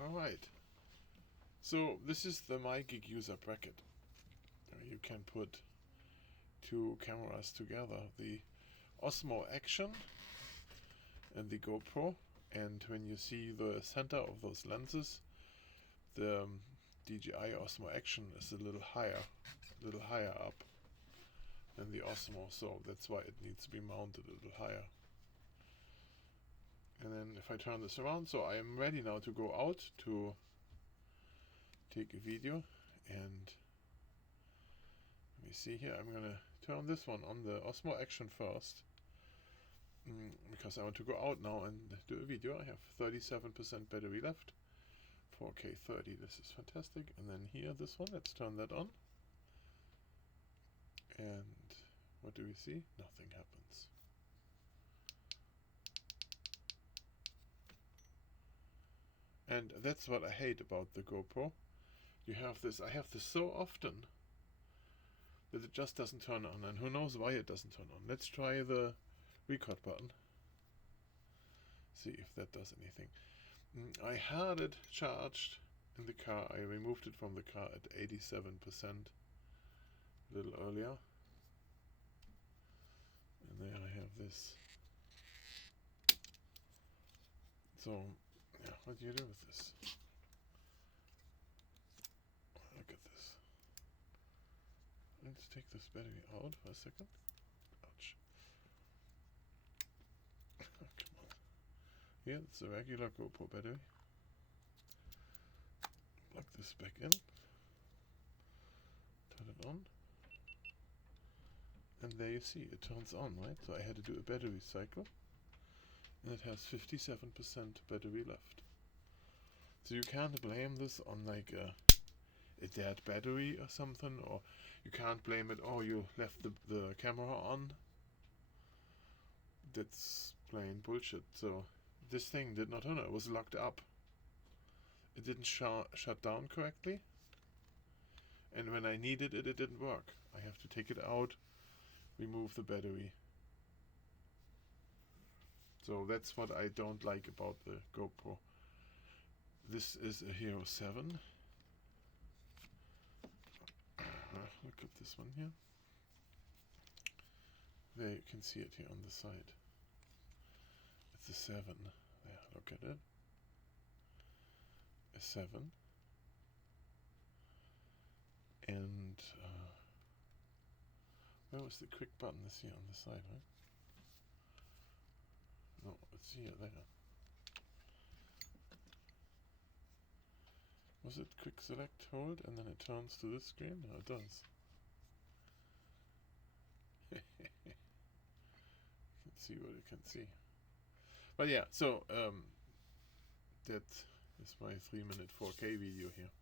Alright, so this is the MyGig user bracket. You can put two cameras together, the Osmo Action and the GoPro, and when you see the center of those lenses, the DJI Osmo Action is a little higher up than the Osmo, so that's why it needs to be mounted a little higher. And then if I turn this around, so I am ready now to go out to take a video, and let me see here, I'm gonna turn this one on the Osmo Action first, because I want to go out now and do a video. I have 37% battery left, 4K 30, this is fantastic. And then here, this one, let's turn that on, and what do we see? Nothing happens. And that's what I hate about the GoPro. You have this, I have this so often that it just doesn't turn on, and who knows why it doesn't turn on. Let's try the record button. See if that does anything. I had it charged in the car. I removed it from the car at 87% a little earlier. And there I have this. So, yeah, what do you do with this? Look at this. Let's take this battery out for a second. Ouch. Come on. Here, it's a regular GoPro battery. Plug this back in. Turn it on. And there you see, it turns on, right? So I had to do a battery cycle. And it has 57% battery left. So you can't blame this on like a dead battery or something, or you can't blame it, oh, you left the camera on. That's plain bullshit. So this thing did not turn on, it was locked up. It didn't shut down correctly. And when I needed it, it didn't work. I have to take it out, remove the battery. So that's what I don't like about the GoPro. This is a Hero 7. Look at this one here. There you can see it here on the side. It's a 7. There, look at it. A 7. And where was the quick button? Is here on the side, right? No, it's here, there. Was it quick select, hold, and then it turns to this screen? No, it does. You can see what you can see. But yeah, so that is my 3-minute 4K video here.